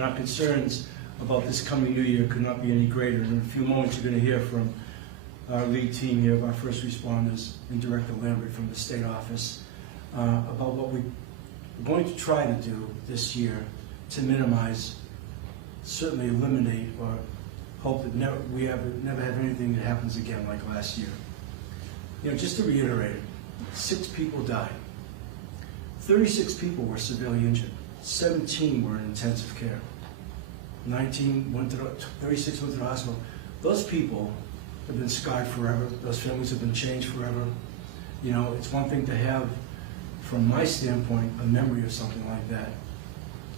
Our concerns about this coming new year could not be any greater. In a few moments, you're going to hear from our lead team here of our first responders and Director Lambert from the state office about what we're going to try to do this year to minimize, certainly eliminate, or hope that we never have anything that happens again like last year. You know, just to reiterate it, 6 people died. 36 people were severely injured. 17 were in intensive care. 36 went to the hospital. Those people have been scarred forever. Those families have been changed forever. You know, it's one thing to have, from my standpoint, a memory of something like that.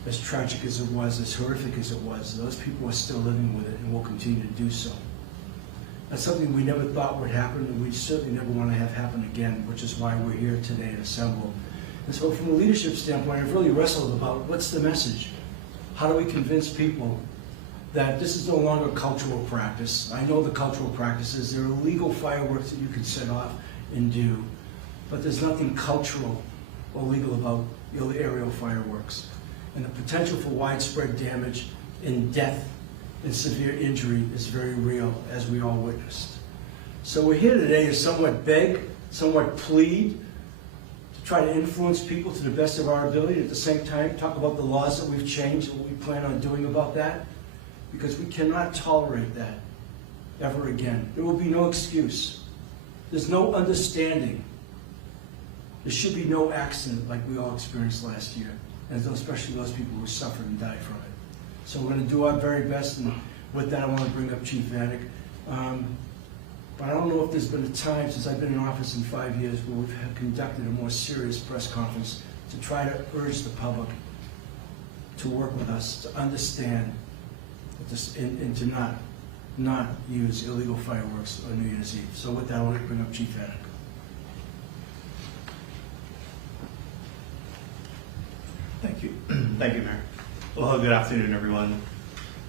As tragic as it was, as horrific as it was, those people are still living with it and will continue to do so. That's something we never thought would happen, and we certainly never want to have happen again, which is why we're here today and assembled. And so from a leadership standpoint, I've really wrestled about what's the message? How do we convince people that this is no longer cultural practice? I know the cultural practices. There are illegal fireworks that you can set off and do, but there's nothing cultural or legal about aerial fireworks. And the potential for widespread damage and death and severe injury is very real, as we all witnessed. So we're here today to somewhat beg, somewhat plead, to try to influence people to the best of our ability. At the same time, talk about the laws that we've changed and what we plan on doing about that, because we cannot tolerate that ever again. There will be no excuse. There's no understanding. There should be no accident like we all experienced last year, and especially those people who suffered and died from it. So we're going to do our very best, and with that I want to bring up Chief Vanek. But I don't know if there's been a time since I've been in office in 5 years where we've conducted a more serious press conference to try to urge the public to work with us, to understand this, and to not use illegal fireworks on New Year's Eve. So with that, I want to bring up Chief Vanek. Thank you. Thank you, Mayor. Well, good afternoon, everyone.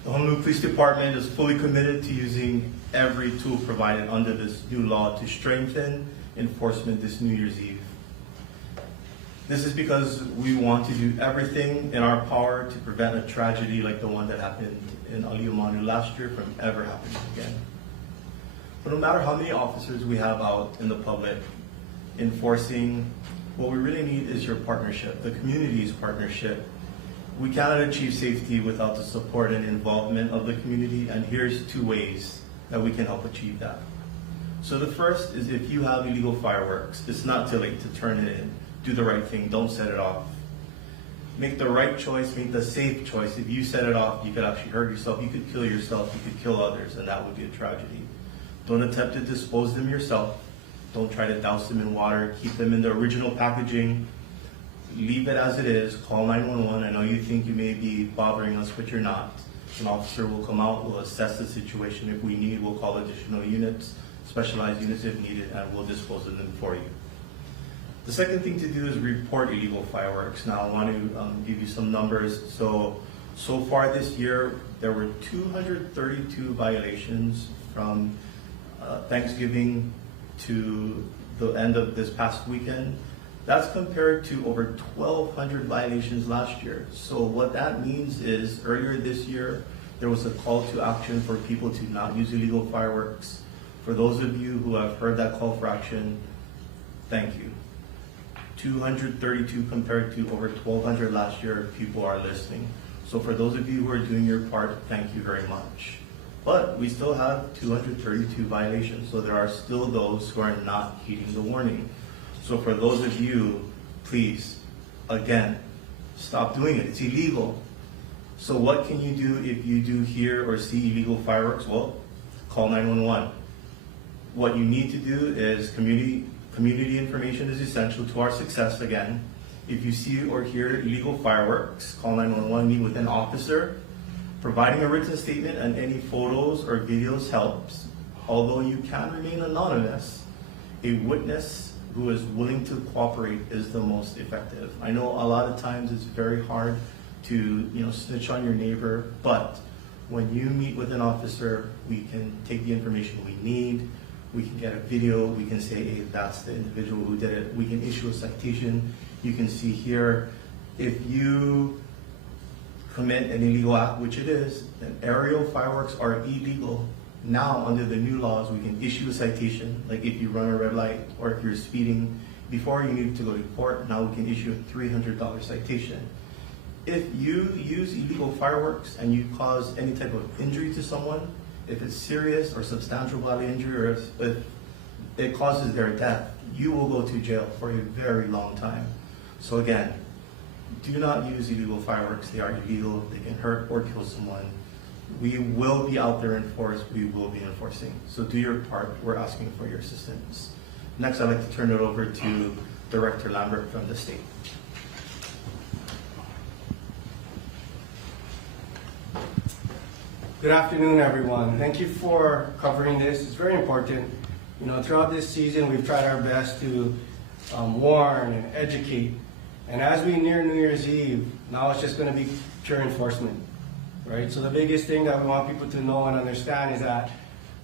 The Honolulu Police Department is fully committed to using every tool provided under this new law to strengthen enforcement this New Year's Eve. This is because we want to do everything in our power to prevent a tragedy like the one that happened in Aliumanu last year from ever happening again. But no matter how many officers we have out in the public enforcing, what we really need is your partnership, the community's partnership. We cannot achieve safety without the support and involvement of the community, and here's 2 ways that we can help achieve that. So the first is, if you have illegal fireworks, it's not too late to turn it in. Do the right thing, don't set it off. Make the right choice, make the safe choice. If you set it off, you could actually hurt yourself, you could kill yourself, you could kill others, and that would be a tragedy. Don't attempt to dispose them yourself. Don't try to douse them in water. Keep them in the original packaging. Leave it as it is. Call 911. I know you think you may be bothering us, but you're not. An officer will come out, will assess the situation. If we need, we'll call additional units, specialized units if needed, and we'll dispose of them for you. The second thing to do is report illegal fireworks. Now, I want to give you some numbers. So far this year, there were 232 violations from Thanksgiving to the end of this past weekend. That's compared to over 1,200 violations last year. So what that means is, earlier this year, there was a call to action for people to not use illegal fireworks. For those of you who have heard that call for action, thank you. 232 compared to over 1,200 last year, people are listening. So for those of you who are doing your part, thank you very much. But we still have 232 violations, so there are still those who are not heeding the warning. So for those of you, please, again, stop doing it. It's illegal. So what can you do if you do hear or see illegal fireworks? Well, call 911. What you need to do is community information is essential to our success again. If you see or hear illegal fireworks, call 911, meet with an officer. Providing a written statement and any photos or videos helps. Although you can remain anonymous, a witness who is willing to cooperate is the most effective. I know a lot of times it's very hard to snitch on your neighbor, but when you meet with an officer, we can take the information we need, we can get a video, we can say, hey, that's the individual who did it, we can issue a citation. You can see here, if you commit an illegal act, which it is, then aerial fireworks are illegal. Now, under the new laws, we can issue a citation, like if you run a red light or if you're speeding. Before you need to go to court, now we can issue a $300 citation. If you use illegal fireworks and you cause any type of injury to someone, if it's serious or substantial bodily injury, or if it causes their death, you will go to jail for a very long time. So again, do not use illegal fireworks. They are illegal. They can hurt or kill someone. We will be out there in force. We will be enforcing. So do your part. We're asking for your assistance. Next, I'd like to turn it over to Director Lambert from the state. Good afternoon, everyone. Thank you for covering this. It's very important. You know, throughout this season, we've tried our best to warn and educate. And as we near New Year's Eve, now it's just going to be pure enforcement, right? So the biggest thing that we want people to know and understand is that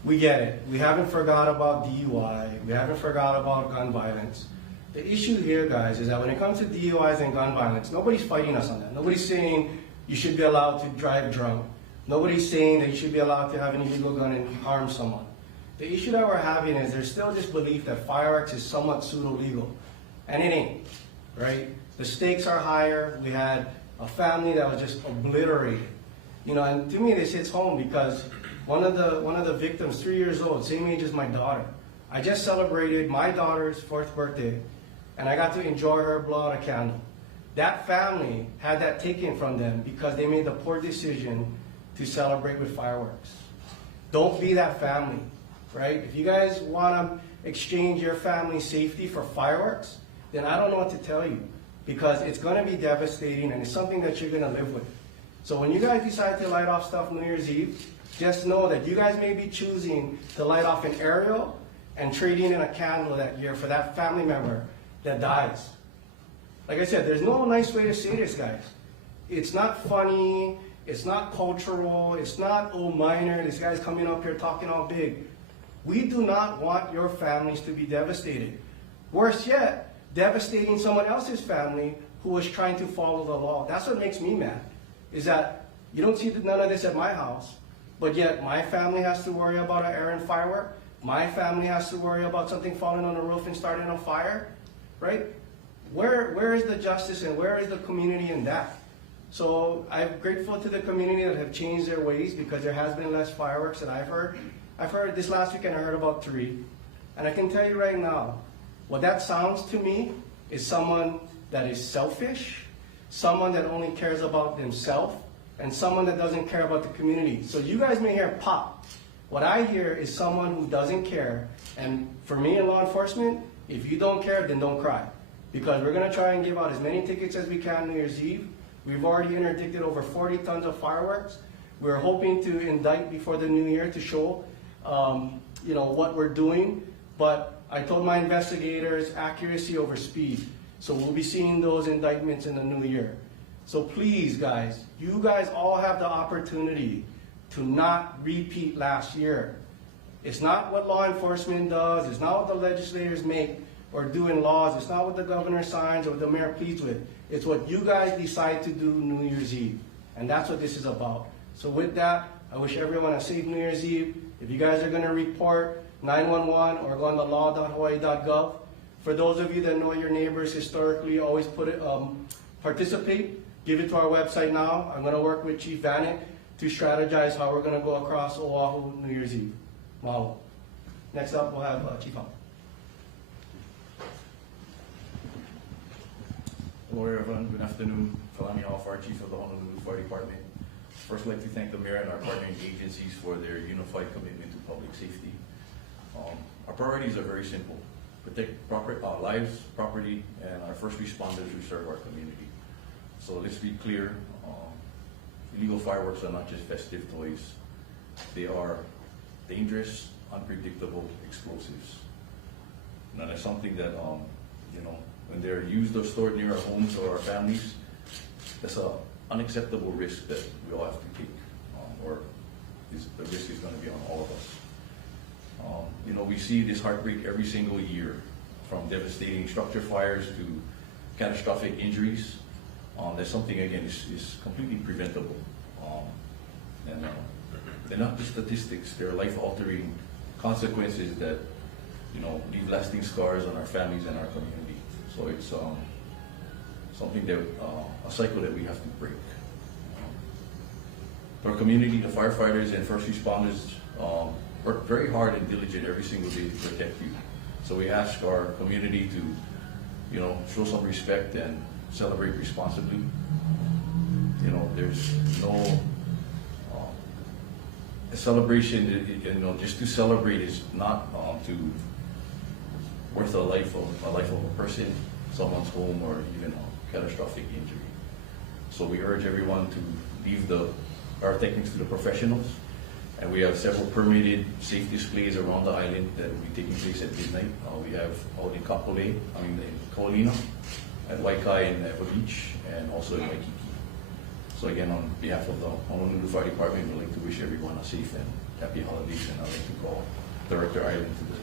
we get it. We haven't forgot about DUI. We haven't forgot about gun violence. The issue here, guys, is that when it comes to DUIs and gun violence, nobody's fighting us on that. Nobody's saying you should be allowed to drive drunk. Nobody's saying that you should be allowed to have an illegal gun and harm someone. The issue that we're having is there's still this belief that fireworks is somewhat pseudo-legal. And it ain't, right? The stakes are higher. We had a family that was just obliterated. You know, and to me this hits home because one of the victims, 3 years old, same age as my daughter. I just celebrated my daughter's 4th birthday, and I got to enjoy her blow out a candle. That family had that taken from them because they made the poor decision to celebrate with fireworks. Don't be that family, right? If you guys want to exchange your family's safety for fireworks, then I don't know what to tell you because it's going to be devastating and it's something that you're going to live with. So when you guys decide to light off stuff New Year's Eve, just know that you guys may be choosing to light off an aerial and trading in a candle that year for that family member that dies. Like I said, there's no nice way to say this, guys. It's not funny. It's not cultural. It's not, oh, minor. This guy's coming up here talking all big. We do not want your families to be devastated. Worse yet, devastating someone else's family who was trying to follow the law. That's what makes me mad, is that you don't see none of this at my house, but yet my family has to worry about an errant firework. My family has to worry about something falling on the roof and starting a fire, right? Where is the justice and where is the community in that? So I'm grateful to the community that have changed their ways because there has been less fireworks that I've heard. I've heard this last weekend, I heard about 3. And I can tell you right now, what that sounds to me is someone that is selfish, someone that only cares about themselves, and someone that doesn't care about the community. So you guys may hear pop. What I hear is someone who doesn't care. And for me in law enforcement, if you don't care, then don't cry. Because we're going to try and give out as many tickets as we can New Year's Eve. We've already interdicted over 40 tons of fireworks. We're hoping to indict before the new year to show what we're doing. But I told my investigators accuracy over speed. So we'll be seeing those indictments in the new year. So please, guys, you guys all have the opportunity to not repeat last year. It's not what law enforcement does. It's not what the legislators make or do in laws. It's not what the governor signs or the mayor pleads with. It's what you guys decide to do New Year's Eve. And that's what this is about. So with that, I wish everyone a safe New Year's Eve. If you guys are going to report 911 or go on the law.hawaii.gov, for those of you that know your neighbors historically, always participate. Give it to our website now. I'm going to work with Chief Vanek to strategize how we're going to go across Oahu New Year's Eve. Wow. Next up, we'll have Chief Hong. Hello everyone, good afternoon. Kalani Alfar, Chief of the Honolulu Fire Department. First, I'd like to thank the Mayor and our partnering agencies for their unified commitment to public safety. Our priorities are very simple. Protect lives, property, and our first responders who serve our community. So let's be clear, illegal fireworks are not just festive toys. They are dangerous, unpredictable explosives. Now that's something that, when they're used or stored near our homes or our families, that's an unacceptable risk that we all have to take, the risk is going to be on all of us. We see this heartbreak every single year, from devastating structure fires to catastrophic injuries. That's something, again, is completely preventable. And they're not just statistics, they're life-altering consequences that, leave lasting scars on our families and our community. So it's something that, a cycle that we have to break. Our community, the firefighters and first responders work very hard and diligent every single day to protect you. So we ask our community to, show some respect and celebrate responsibly. There's no a celebration. Just to celebrate is not worth a life of a person, someone's home, or even a catastrophic injury. So we urge everyone to leave our techniques to the professionals, and we have several permitted safe displays around the island that will be taking place at midnight. We have out in in Kaolina, at Waikai and Ewa Beach, and also in Waikiki. So again, on behalf of the Honolulu Fire Department, we'd like to wish everyone a safe and happy holidays, and I'd like to call Director Island to the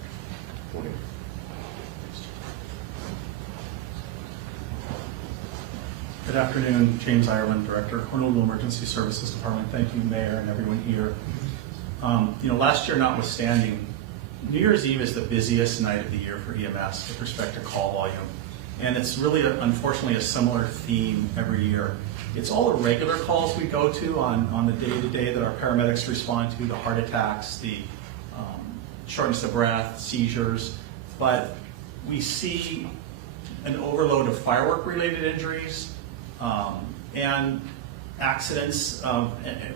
podium. Good afternoon, James Ireland, Director, Honolulu Emergency Services Department. Thank you, Mayor, and everyone here. Last year notwithstanding, New Year's Eve is the busiest night of the year for EMS with respect to call volume. And it's really, unfortunately, a similar theme every year. It's all the regular calls we go to on the day-to-day that our paramedics respond to, the heart attacks, the shortness of breath, seizures, but we see an overload of firework-related injuries, and accidents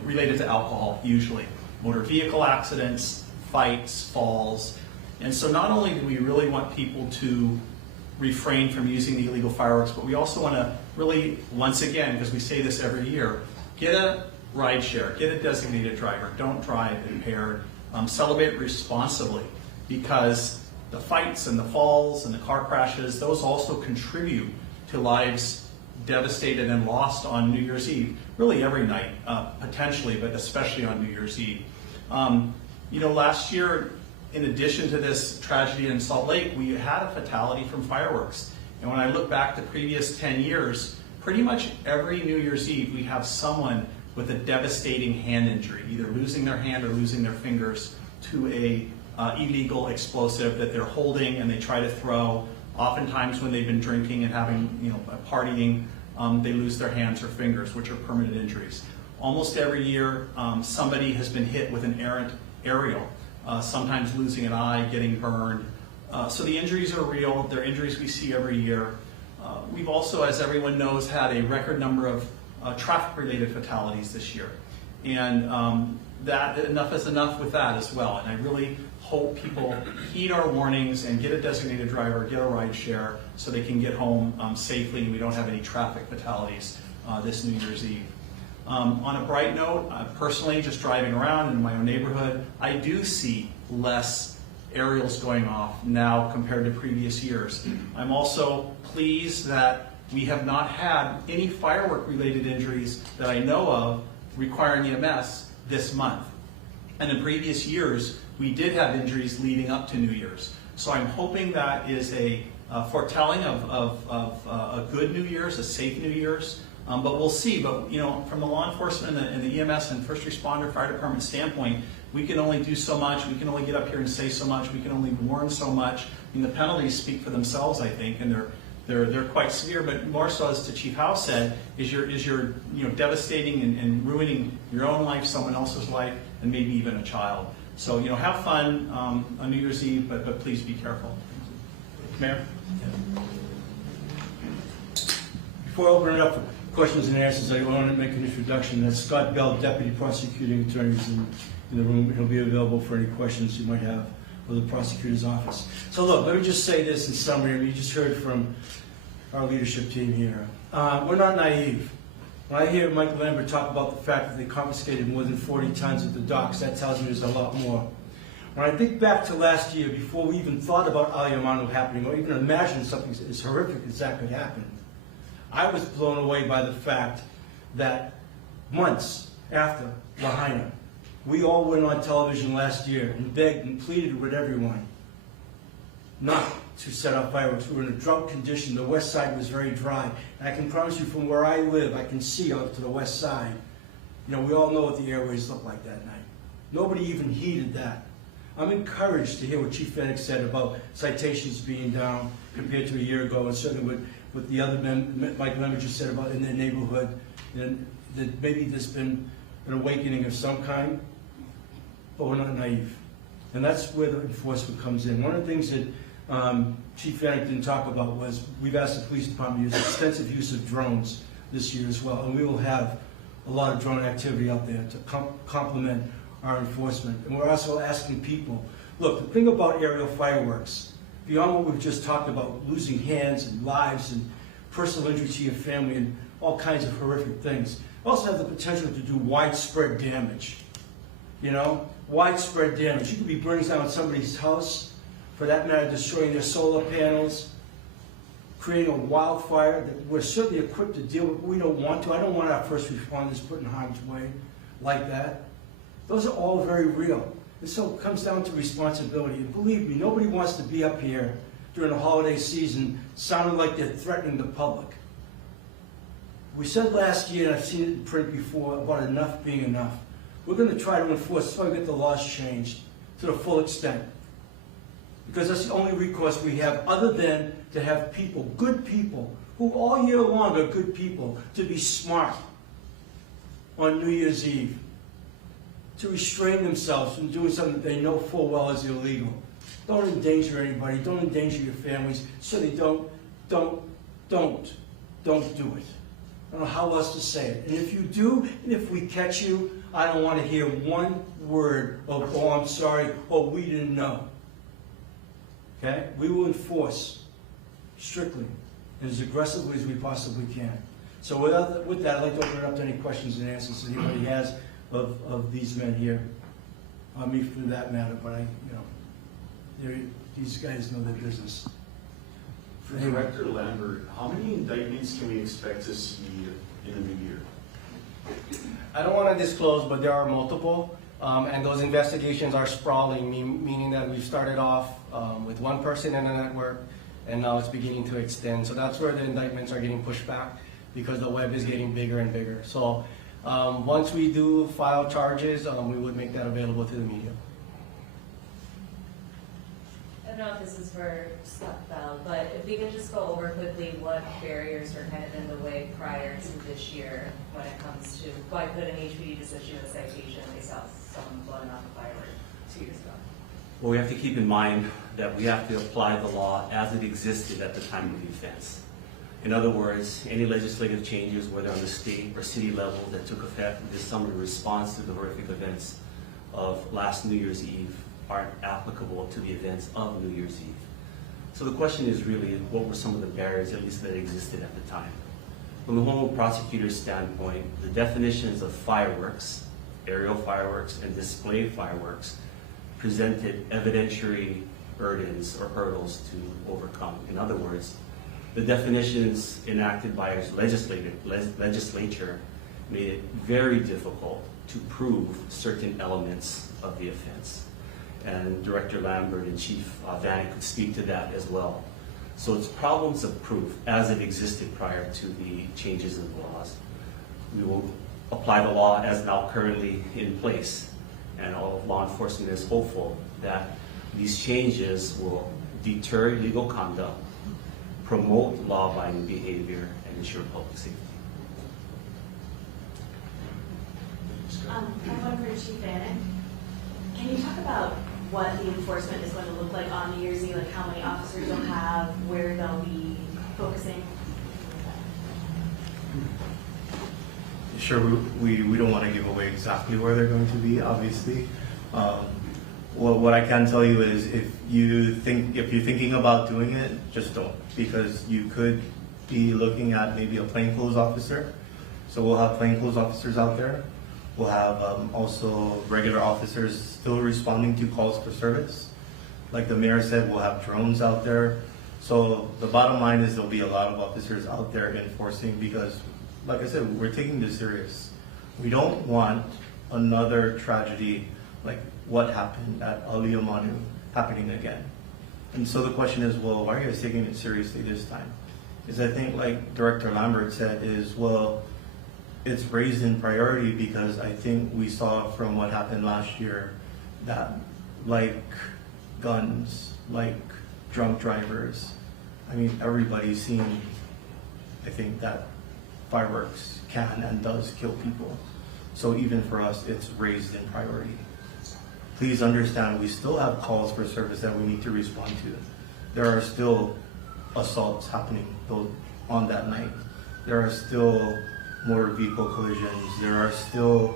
related to alcohol, usually. Motor vehicle accidents, fights, falls. And so not only do we really want people to refrain from using the illegal fireworks, but we also want to really, once again, because we say this every year, get a ride share, get a designated driver, don't drive impaired, celebrate responsibly, because the fights and the falls and the car crashes, those also contribute to lives devastated and lost on New Year's Eve, really every night, potentially, but especially on New Year's Eve. Last year, in addition to this tragedy in Salt Lake, we had a fatality from fireworks. And when I look back the previous 10 years, pretty much every New Year's Eve, we have someone with a devastating hand injury, either losing their hand or losing their fingers to a illegal explosive that they're holding and they try to throw. Oftentimes when they've been drinking and having, partying, they lose their hands or fingers, which are permanent injuries. Almost every year, somebody has been hit with an errant aerial, sometimes losing an eye, getting burned. So the injuries are real. They're injuries we see every year. We've also, as everyone knows, had a record number of traffic-related fatalities this year. And that enough is enough with that as well. And I really hope people heed our warnings and get a designated driver, get a ride share, so they can get home safely and we don't have any traffic fatalities this New Year's Eve. On a bright note, personally, just driving around in my own neighborhood, I do see less aerials going off now compared to previous years. I'm also pleased that we have not had any firework-related injuries that I know of requiring EMS this month. And in previous years, we did have injuries leading up to New Year's. So I'm hoping that is a foretelling of a good New Year's, a safe New Year's. But we'll see. But from the law enforcement and the EMS and first responder fire department standpoint, we can only do so much. We can only get up here and say so much. We can only warn so much. The penalties speak for themselves, I think, and they're quite severe. But more so, as to Chief Howe said, is you're devastating and ruining your own life, someone else's life, and maybe even a child. So have fun on New Year's Eve, but please be careful. Mayor. Before I open it up for questions and answers, I want to make an introduction. That's Scott Bell, Deputy Prosecuting Attorney, in the room. He'll be available for any questions you might have with the prosecutor's office. So look, let me just say this in summary. You just heard from our leadership team here. We're not naive. When I hear Mike Lambert talk about the fact that they confiscated more than 40 tons at the docks, that tells me there's a lot more. When I think back to last year, before we even thought about Aliamano happening, or even imagined something as horrific as that could happen, I was blown away by the fact that months after Lahaina, we all went on television last year and begged and pleaded with everyone not to set up fireworks. We were in a drought condition. The west side was very dry. And I can promise you from where I live, I can see out to the west side. You know, we all know what the airways look like that night. Nobody even heeded that. I'm encouraged to hear what Chief Fennick said about citations being down compared to a year ago, and certainly what the other men, Mike Lemmer just said about in their neighborhood, and that maybe there's been an awakening of some kind, but we're not naive. And that's where the enforcement comes in. One of the things that Chief Fennick didn't talk about was we've asked the police department to use extensive use of drones this year as well, and we will have a lot of drone activity out there to complement our enforcement. And we're also asking people, look, the thing about aerial fireworks, beyond what we've just talked about, losing hands and lives and personal injury to your family and all kinds of horrific things, also have the potential to do widespread damage. You know, widespread damage. You could be burning down somebody's house, for that matter, destroying their solar panels, creating a wildfire that we're certainly equipped to deal with. We don't want to. I don't want our first responders put in harm's way like that. Those are all very real. And so it comes down to responsibility. And believe me, nobody wants to be up here during the holiday season sounding like they're threatening the public. We said last year, and I've seen it in print before, about enough being enough. We're going to try to enforce, that's why we get the laws changed to the full extent. Because that's the only recourse we have, other than to have people, good people, who all year long are good people, to be smart on New Year's Eve, to restrain themselves from doing something that they know full well is illegal. Don't endanger anybody, don't endanger your families, so they don't do it. I don't know how else to say it. And if you do, and if we catch you, I don't want to hear one word of, oh, I'm sorry, oh, we didn't know. Okay? We will enforce strictly and as aggressively as we possibly can. So with that, I'd like to open it up to any questions and answers that anybody has of these men here. Me for that matter, but these guys know their business. For Director Lambert, how many indictments can we expect to see in the new year? I don't want to disclose, but there are multiple, and those investigations are sprawling, meaning that we've started off with one person in a network, and now it's beginning to extend. So that's where the indictments are getting pushed back, because the web is getting bigger and bigger. So once we do file charges, we would make that available to the media. I don't know if this is for Scott Bell, but if we could just go over quickly what barriers were kind of in the way prior to this year when it comes to why could an HPD just issue a citation? They saw someone blowing off a firework 2 years ago. Well, we have to keep in mind that we have to apply the law as it existed at the time of the offense. In other words, any legislative changes, whether on the state or city level, that took effect this summer in response to the horrific events of last New Year's Eve aren't applicable to the events of New Year's Eve. So the question is really, what were some of the barriers, at least that existed at the time? From the home prosecutor's standpoint, the definitions of fireworks, aerial fireworks, and display fireworks presented evidentiary burdens or hurdles to overcome. In other words, the definitions enacted by our legislature made it very difficult to prove certain elements of the offense. And Director Lambert and Chief Vannick could speak to that as well. So it's problems of proof as it existed prior to the changes in the laws. We will apply the law as now currently in place, and all of law enforcement is hopeful that these changes will deter illegal conduct, promote law-abiding behavior, and ensure public safety. I have one for Chief Vannick. Can you talk about what the enforcement is going to look like on New Year's Eve, like how many officers you'll have, where they'll be focusing? Sure, we don't want to give away exactly where they're going to be, obviously. Well, what I can tell you is if you're thinking about doing it, just don't, because you could be looking at maybe a plainclothes officer. So we'll have plainclothes officers out there. We'll have also regular officers still responding to calls for service. Like the mayor said, we'll have drones out there. So the bottom line is there'll be a lot of officers out there enforcing, because, like I said, we're taking this serious. We don't want another tragedy like what happened at Aliamanu happening again. And so the question is, well, why are you guys taking it seriously this time? Is I think like Director Lambert said is, well, it's raised in priority because I think we saw from what happened last year that like guns, like drunk drivers, I mean, everybody's seen, I think that fireworks can and does kill people. So even for us, it's raised in priority. Please understand, we still have calls for service that we need to respond to. There are still assaults happening on that night. There are still motor vehicle collisions. There are still,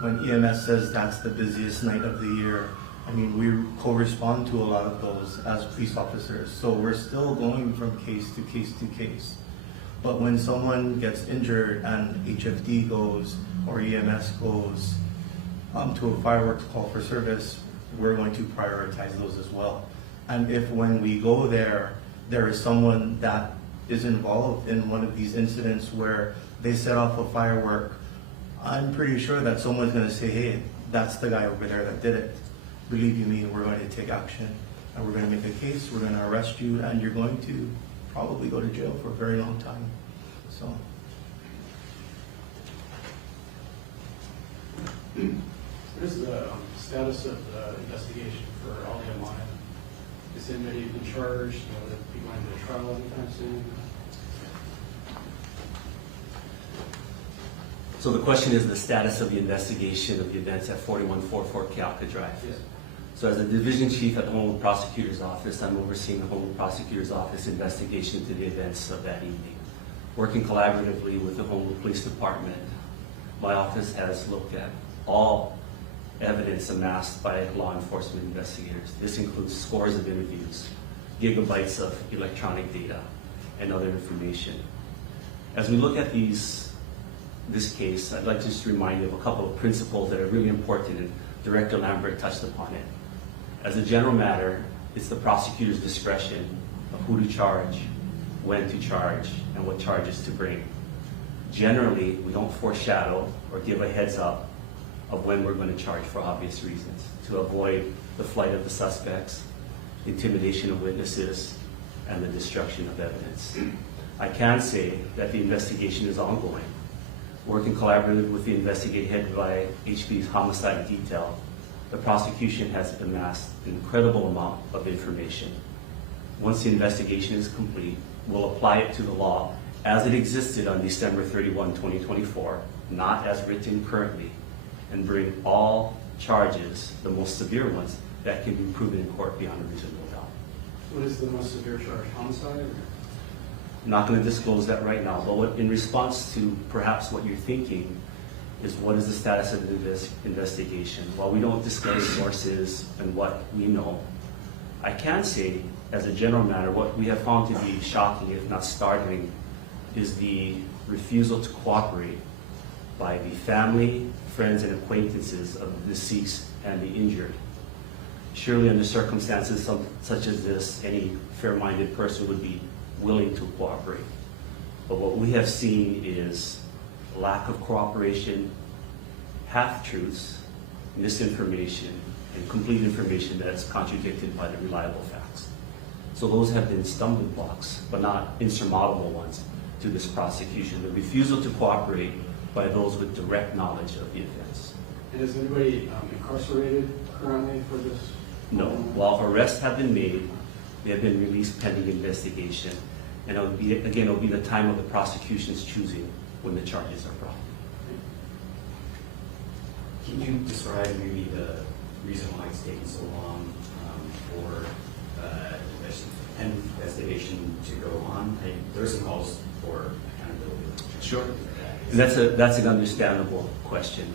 when EMS says that's the busiest night of the year, I mean, we co-respond to a lot of those as police officers. So we're still going from case to case to case. But when someone gets injured and HFD goes or EMS goes to a fireworks call for service, we're going to prioritize those as well. And if when we go there, there is someone that is involved in one of these incidents where they set off a firework, I'm pretty sure that someone's going to say, hey, that's the guy over there that did it. Believe you me, we're going to take action and we're going to make a case, we're going to arrest you, and you're going to probably go to jail for a very long time. So. What is the status of the investigation for Ali Amaya? Is anybody been charged? Will it be going to trial anytime soon? So the question is the status of the investigation of the events at 4144 Kealka Drive. Yes. So as a division chief at the Homeland Prosecutor's Office, I'm overseeing the Homeland Prosecutor's Office investigation into the events of that evening. Working collaboratively with the Homeland Police Department, my office has looked at all evidence amassed by law enforcement investigators. This includes scores of interviews, gigabytes of electronic data, and other information. As we look at this case, I'd like to just remind you of a couple of principles that are really important, and Director Lambert touched upon it. As a general matter, it's the prosecutor's discretion of who to charge, when to charge, and what charges to bring. Generally, we don't foreshadow or give a heads up of when we're going to charge for obvious reasons, to avoid the flight of the suspects, intimidation of witnesses, and the destruction of evidence. I can say that the investigation is ongoing. Working collaboratively with the investigator headed by HP's homicide detail, the prosecution has amassed an incredible amount of information. Once the investigation is complete, we'll apply it to the law as it existed on December 31, 2024, not as written currently, and bring all charges, the most severe ones, that can be proven in court beyond a reasonable doubt. What is the most severe charge? Homicide? Or? I'm not going to disclose that right now, but in response to perhaps what you're thinking is what is the status of the investigation? While we don't disclose sources and what we know, I can say, as a general matter, what we have found to be shocking, if not startling, is the refusal to cooperate by the family, friends, and acquaintances of the deceased and the injured. Surely under circumstances such as this, any fair-minded person would be willing to cooperate. But what we have seen is lack of cooperation, half-truths, misinformation, and complete information that's contradicted by the reliable facts. So those have been stumbling blocks, but not insurmountable ones to this prosecution. The refusal to cooperate by those with direct knowledge of the offense. And is anybody incarcerated currently for this? No. While arrests have been made, they have been released pending investigation. And it'll be the time of the prosecution's choosing when the charges are brought. Can you describe maybe the reason why it's taken so long for an investigation to go on? There are some calls for accountability. Sure. And that's an understandable question.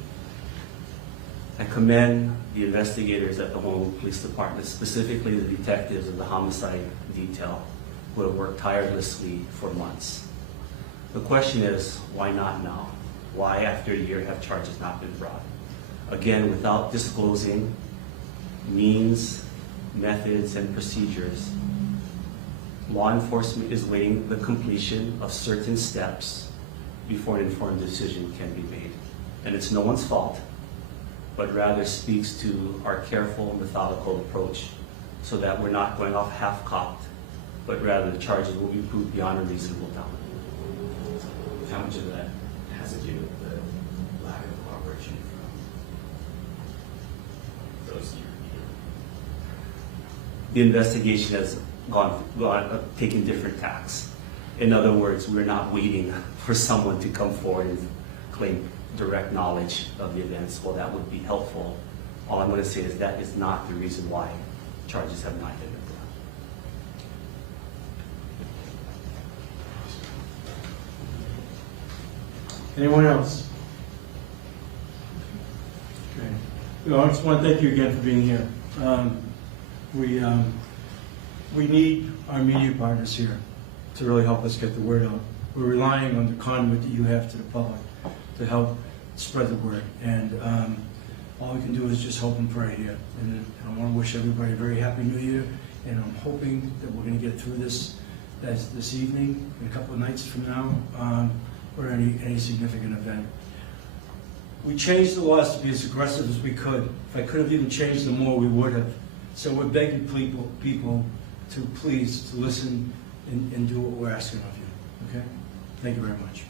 I commend the investigators at the Homeland Police Department, specifically the detectives of the homicide detail, who have worked tirelessly for months. The question is, why not now? Why, after a year, have charges not been brought? Again, without disclosing means, methods, and procedures, law enforcement is waiting the completion of certain steps before an informed decision can be made. And it's no one's fault, but rather speaks to our careful, methodical approach so that we're not going off half-cocked, but rather the charges will be proved beyond a reasonable doubt. How much of that has to do with the lack of cooperation from those you The investigation has taken different tacks. In other words, we're not waiting for someone to come forward and claim direct knowledge of the events. Well, that would be helpful. All I'm going to say is that is not the reason why charges have not been brought. Anyone else? Okay. Well, I just want to thank you again for being here. We need our media partners here to really help us get the word out. We're relying on the conduit that you have to the public to help spread the word. And all we can do is just hope and pray here. And I want to wish everybody a very happy New Year. And I'm hoping that we're going to get through this evening, and a couple of nights from now, or any significant event. We changed the laws to be as aggressive as we could. If I could have even changed them more, we would have. So we're begging people to please to listen and do what we're asking of you. Okay? Thank you very much.